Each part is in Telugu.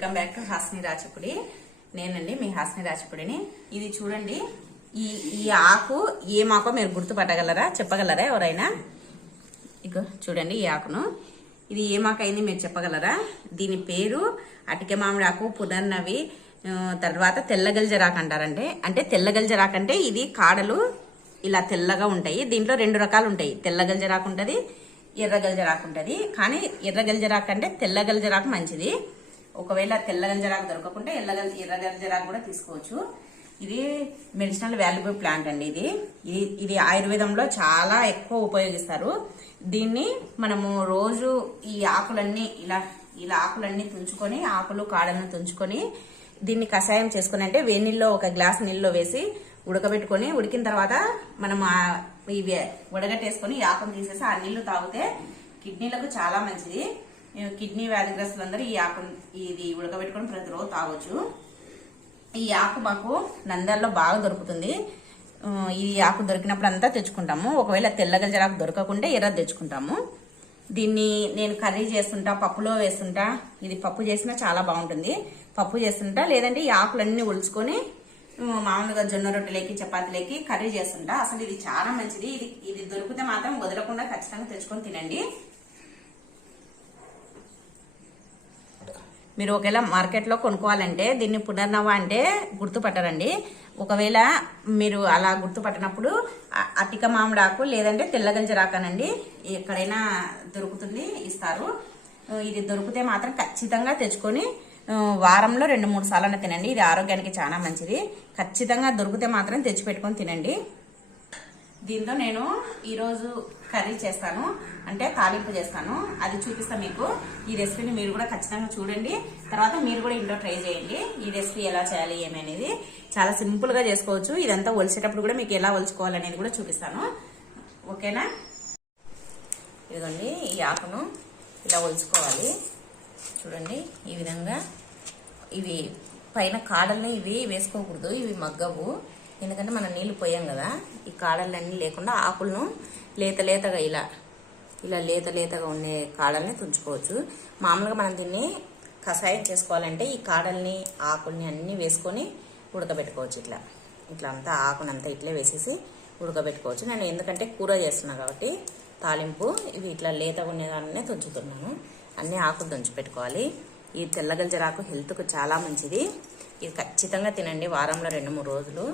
Welcome back to Hasni Rachapudi నేనండి మీ హాస్ని రాచపుడిని ఇది చూడండి ఈ ఈ ఆకు ఏం ఆకో మీరు గుర్తుపట్టగలరా? చెప్పగలరా ఎవరైనా? ఇగో చూడండి ఈ ఆకును. ఇది ఏమాకైంది మీరు చెప్పగలరా? దీని పేరు అటిక మామిడి ఆకు పునర్నవి తర్వాత తెల్లగల్జరాకు అంటారంటే అంటే తెల్లగల్జరాకు అంటే ఇది కాడలు ఇలా తెల్లగా ఉంటాయి. దీంట్లో రెండు రకాలు ఉంటాయి. తెల్లగల్జరాకు ఉంటుంది ఎర్రగల్జరాకు ఉంటుంది. కానీ ఎర్రగల్జరాకు అంటే తెల్లగల్జరాకు మంచిది. ఒకవేళ తెల్లగల్జరాకు దొరకకుంటే ఎర్ర గంజరాకు కూడా తీసుకోవచ్చు. ఇది మెడిసినల్ వాల్యుబుల్ ప్లాంట్ అండి ఇది. ఇది ఇది ఆయుర్వేదంలో చాలా ఎక్కువ ఉపయోగిస్తారు. దీన్ని మనము రోజు ఈ ఆకులన్నీ ఇలా ఇలా ఆకులన్నీ తుంచుకొని ఆకులు కాడలను తుంచుకొని దీన్ని కషాయం చేసుకుని అంటే వేడి నీళ్ళలో ఒక గ్లాస్ నీళ్ళలో వేసి ఉడకబెట్టుకొని ఉడికిన తర్వాత మనం ఇవి ఉడగట్టేసుకొని ఈ ఆకును తీసేసి ఆ నీళ్ళు తాగితే కిడ్నీలకు చాలా మంచిది. కిడ్నీ వ్యాధిగ్రస్తులందరూ ఈ ఆకు ఇది ఉడకబెట్టుకొని ప్రతిరోజు తాగొచ్చు. ఈ ఆకు మాకు నంద్యాలలో బాగా దొరుకుతుంది. ఈ ఆకు దొరికినప్పుడు అంతా తెచ్చుకుంటాము. ఒకవేళ తెల్లగల్జరాకు దొరకకుంటే ఎర్ర తెచ్చుకుంటాము. దీన్ని నేను కర్రీ చేస్తుంటా పప్పులో వేస్తుంటా. ఇది పప్పు చేసినా చాలా బాగుంటుంది. పప్పు చేస్తుంటా లేదంటే ఈ ఆకులన్నీ ఒలుచుకొని మామూలుగా జొన్న రొట్టెలకి చపాతీలకి కర్రీ చేస్తుంటా. అసలు ఇది చాలా మంచిది. ఇది ఇది దొరికితే మాత్రం వదలకుండా ఖచ్చితంగా తెచ్చుకొని తినండి. మీరు ఒకవేళ మార్కెట్లో కొనుక్కోవాలంటే దీన్ని పునర్నవ అంటే గుర్తుపట్టరండి. ఒకవేళ మీరు అలా గుర్తుపట్టినప్పుడు అటిక మామిడాకు లేదంటే తెల్లగంజరాకనండి ఎక్కడైనా దొరుకుతుంది ఇస్తారు. ఇది దొరికితే మాత్రం ఖచ్చితంగా తెచ్చుకొని వారంలో రెండు మూడు సార్లు తినండి. ఇది ఆరోగ్యానికి చాలా మంచిది. ఖచ్చితంగా దొరికితే మాత్రం తెచ్చి పెట్టుకొని తినండి. దీంతో నేను ఈరోజు కర్రీ చేస్తాను. అంటే తాలింపు చేస్తాను. అది చూపిస్తాను మీకు. ఈ రెసిపీని మీరు కూడా ఖచ్చితంగా చూడండి. తర్వాత మీరు కూడా ఇంట్లో ట్రై చేయండి. ఈ రెసిపీ ఎలా చేయాలి ఏమనేది. చాలా సింపుల్గా చేసుకోవచ్చు. ఇదంతా ఒలిసేటప్పుడు కూడా మీకు ఎలా ఒలుచుకోవాలనేది కూడా చూపిస్తాను. ఓకేనా? ఇదిగోండి ఈ ఆకును ఇలా ఒలుచుకోవాలి. చూడండి ఈ విధంగా. ఇవి పైన కాడల్ని ఇవి వేసుకోకూడదు. ఇవి మగ్గవు. ఎందుకంటే మనం నీళ్ళు పోయాం కదా ఈ కాడలన్నీ లేకుండా ఆకులను లేత లేతగా ఇలా ఇలా లేత లేతగా ఉండే కాడల్ని తుంచుకోవచ్చు. మామూలుగా మనం దీన్ని కషాయం చేసుకోవాలంటే ఈ కాడల్ని ఆకుల్ని అన్నీ వేసుకొని ఉడకబెట్టుకోవచ్చు ఇట్లా. ఇట్లా అంతా ఆకునంతా ఇట్లే వేసేసి ఉడకబెట్టుకోవచ్చు. నేను ఎందుకంటే కూర చేస్తున్నా కాబట్టి తాలింపు ఇవి ఇట్లా లేతగా ఉండేదాన్నే తుంచుతున్నాను. అన్ని ఆకులు తుంచి పెట్టుకోవాలి. ఈ తెల్లగల్జరాకు హెల్త్కు చాలా మంచిది. ఇది ఖచ్చితంగా తినండి వారంలో రెండు మూడు రోజులు.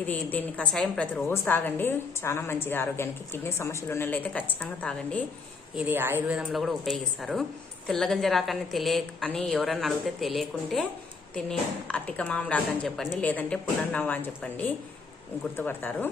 ఇది దీన్ని కషాయం ప్రతిరోజు తాగండి. చాలా మంచిది ఆరోగ్యానికి. కిడ్నీ సమస్యలు ఉన్న అయితే ఖచ్చితంగా తాగండి. ఇది ఆయుర్వేదంలో కూడా ఉపయోగిస్తారు. తెల్లగల్జరాకాన్ని తెలియ అని ఎవరన్నా అడిగితే తెలియకుంటే దీన్ని అట్టిక మామిడాకని అని చెప్పండి లేదంటే పునర్నవ్వ అని చెప్పండి గుర్తుపడతారు.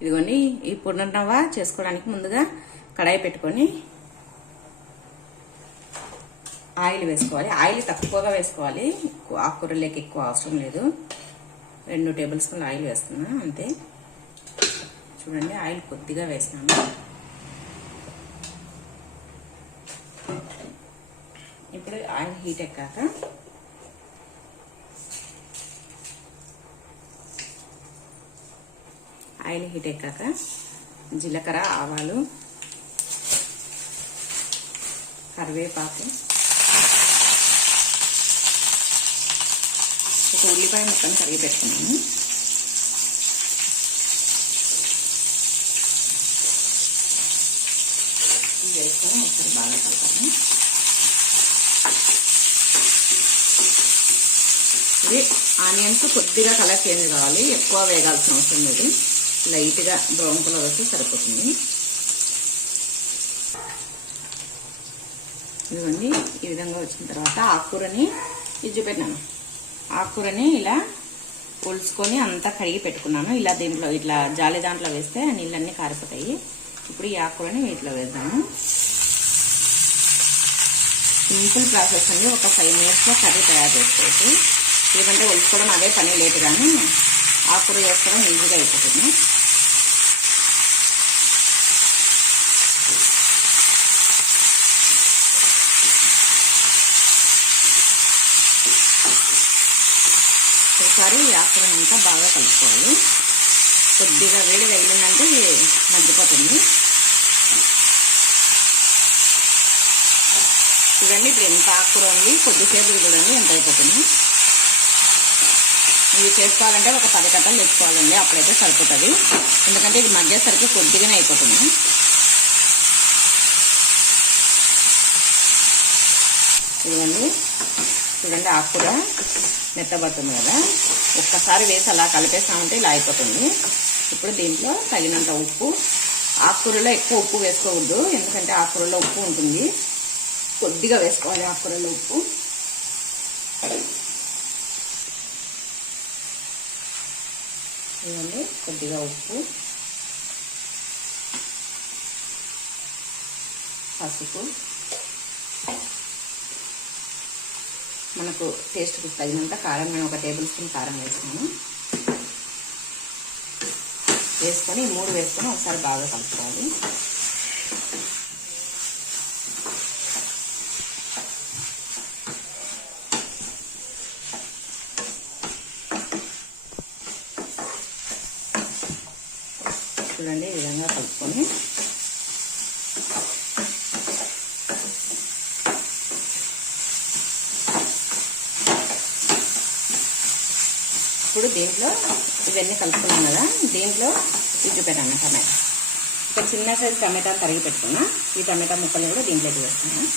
ఇదిగోండి ఈ పునర్నవ చేసుకోవడానికి ముందుగా కడాయి పెట్టుకొని ఆయిల్ వేసుకోవాలి. ఆయిల్ తక్కువగా వేసుకోవాలి. ఆకుకూరలోకి ఎక్కువ అవసరం లేదు. రెండు టేబుల్ స్పూన్ ఆయిల్ వేస్తున్నా అంతే. చూడండి ఆయిల్ కొద్దిగా వేసినాను. ఇప్పుడు ఆయిల్ హీట్ ఎక్కాక ఆయిల్ హీట్ ఎక్కాక జీలకర్ర ఆవాలు కరివేపాకు ఒక ఉల్లిపాయ మొత్తం కరిగి పెట్టుకున్నాను. ఇవి వేసుకొని ఒకసారి బాగా కలపాలి. ఇది ఆనియన్స్ కొద్దిగా కలర్ చేంజ్ కావాలి. ఎక్కువ వేగాల్సిన అవసరం లేదు. లైట్గా బ్రౌన్ కలర్ వస్తే సరిపోతుంది. ఇదిగోండి ఈ విధంగా వచ్చిన తర్వాత ఆకుకూరని ఇది చూపెట్టినాను ఆకుకూరని ఇలా పొలుచుకొని అంతా కడిగి పెట్టుకున్నాను. ఇలా దీంట్లో ఇట్లా జాలి దాంట్లో వేస్తే నీళ్ళన్నీ కారిపోతాయి. ఇప్పుడు ఈ ఆకుకూరని వీటిలో వేద్దాము. సింపుల్ ప్రాసెస్ అండి. ఒక ఫైవ్ మినిట్స్లో కర్రీ తయారు చేసుకోవచ్చు. ఏమంటే ఒలుచుకోవడం అదే పని లేదు కానీ ఆకుకూర చేసుకోవడం ఈజీగా అయిపోతుంది. ఒకసారి ఆకురం అంతా బాగా కలుపుకోవాలి. కొద్దిగా వేడి తగిలిందంటే మగ్గిపోతుంది. చూడండి ఇప్పుడు ఎంత ఆకుకూర ఉంది కొద్దిసేపు చూడండి ఎంత అయిపోతుంది. ఇవి చేసుకోవాలంటే ఒక పది కట్టలు తెచ్చుకోవాలండి. అప్పుడైతే సరిపోతుంది. ఎందుకంటే ఇది మధ్యసరికి కొద్దిగానే అయిపోతుంది చూడండి చూడండి ఆకుకూర మెత్తబడుతుంది కదా. ఒక్కసారి వేసి అలా కలిపేస్తామంటే ఇలా అయిపోతుంది. ఇప్పుడు దీంట్లో తగినంత ఉప్పు. ఆకుకూరలో ఎక్కువ ఉప్పు వేసుకోవద్దు. ఎందుకంటే ఆకుకూరలో ఉప్పు ఉంటుంది. కొద్దిగా వేసుకోవాలి ఆకుకూరలో ఉప్పు. ఇవ్వండి కొద్దిగా ఉప్పు. పసుపు. మనకు టేస్ట్కి తగినంత కారం నేను ఒక టేబుల్ స్పూన్ కారం వేసాను వేసుకొని మూడు వేసుకొని ఒకసారి బాగా కలుపుకోవాలి. చూడండి ఈ విధంగా కలుపుకొని. ఇప్పుడు దీంట్లో ఇవన్నీ కలుపుకున్నాం కదా దీంట్లో ఇది పెట్టాను టమాటా. ఒక చిన్న సైజు టమాటా తరిగి పెట్టుకున్నా. ఈ టమాటా ముక్కలు కూడా దీంట్లోకి వేస్తున్నాను.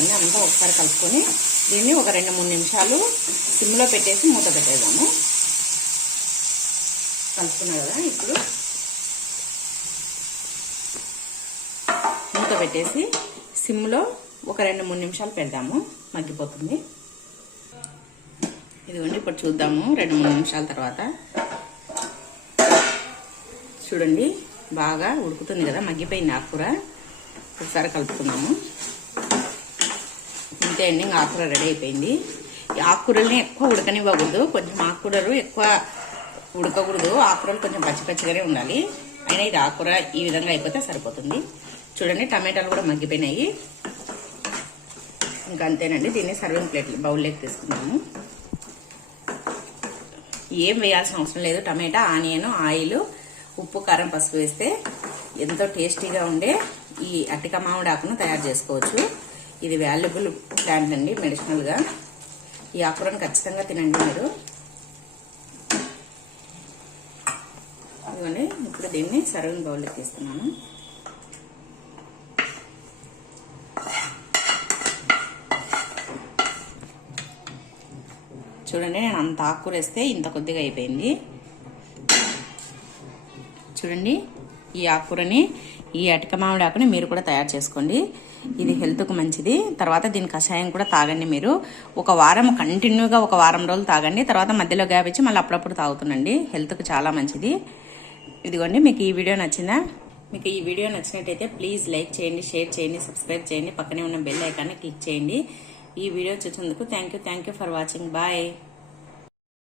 ఇవన్నీ అంతా ఒకసారి కలుపుకొని దీన్ని ఒక రెండు మూడు నిమిషాలు సిమ్లో పెట్టేసి మూత పెట్టేద్దాము. కలుపుకున్నా కదా ఇప్పుడు. మూత పెట్టేసి సిమ్లో ఒక రెండు మూడు నిమిషాలు పెడదాము. మగ్గిపోతుంది. ఇదిగోండి ఇప్పుడు చూద్దాము రెండు మూడు నిమిషాల తర్వాత. చూడండి బాగా ఉడుకుతుంది కదా మగ్గిపోయింది ఆకుకూర. ఒకసారి కలుపుకుందాము. అంతే అండి ఇంకా ఆకుకూర రెడీ అయిపోయింది. ఈ ఆకుకూరల్ని ఎక్కువ ఉడకనివ్వకూడదు. కొంచెం ఆకుకూరలు ఎక్కువ ఉడకకూడదు. ఆకుకూరలు కొంచెం పచ్చి పచ్చిగానే ఉండాలి. అయినా ఇది ఆకుకూర ఈ విధంగా అయిపోతే సరిపోతుంది. చూడండి టమాటాలు కూడా మగ్గిపోయినాయి. ఇంకా అంతేనండి. దీన్ని సర్వింగ్ ప్లేట్ బౌల్లోకి తీసుకున్నాము ఏం వేయాల్సిన అవసరం లేదు. టమాటా ఆనియన్ ఆయిల్ ఉప్పు కారం పసుపు వేస్తే ఎంతో టేస్టీగా ఉండే ఈ అట్టిక మామిడి ఆకును తయారు చేసుకోవచ్చు. ఇది వాల్యుబుల్ ప్లాంట్ అండి మెడిసినల్గా ఈ ఆకులను ఖచ్చితంగా తినండి మీరు. ఇదిగోండి ఇప్పుడు దీన్ని సర్వింగ్ బౌల్ తీస్తున్నాను. చూడండి నేను అంత ఆకుకూర వేస్తే ఇంత కొద్దిగా అయిపోయింది. చూడండి ఈ ఆకుకూరని ఈ అటిక మామిడి ఆకుని మీరు కూడా తయారు చేసుకోండి. ఇది హెల్త్కు మంచిది. తర్వాత దీని కషాయం కూడా తాగండి మీరు. ఒక వారం కంటిన్యూగా ఒక వారం రోజులు తాగండి. తర్వాత మధ్యలో గ్యాప్ ఇచ్చి మళ్ళీ అప్పుడప్పుడు తాగుతుండండి. హెల్త్కు చాలా మంచిది. ఇదిగోండి మీకు ఈ వీడియో నచ్చిందా? మీకు ఈ వీడియో నచ్చినట్టయితే ప్లీజ్ లైక్ చేయండి షేర్ చేయండి సబ్స్క్రైబ్ చేయండి. పక్కనే ఉన్న బెల్ ఐకాన్ని క్లిక్ చేయండి. ఈ వీడియో చూసినందుకు thank you thank you for watching bye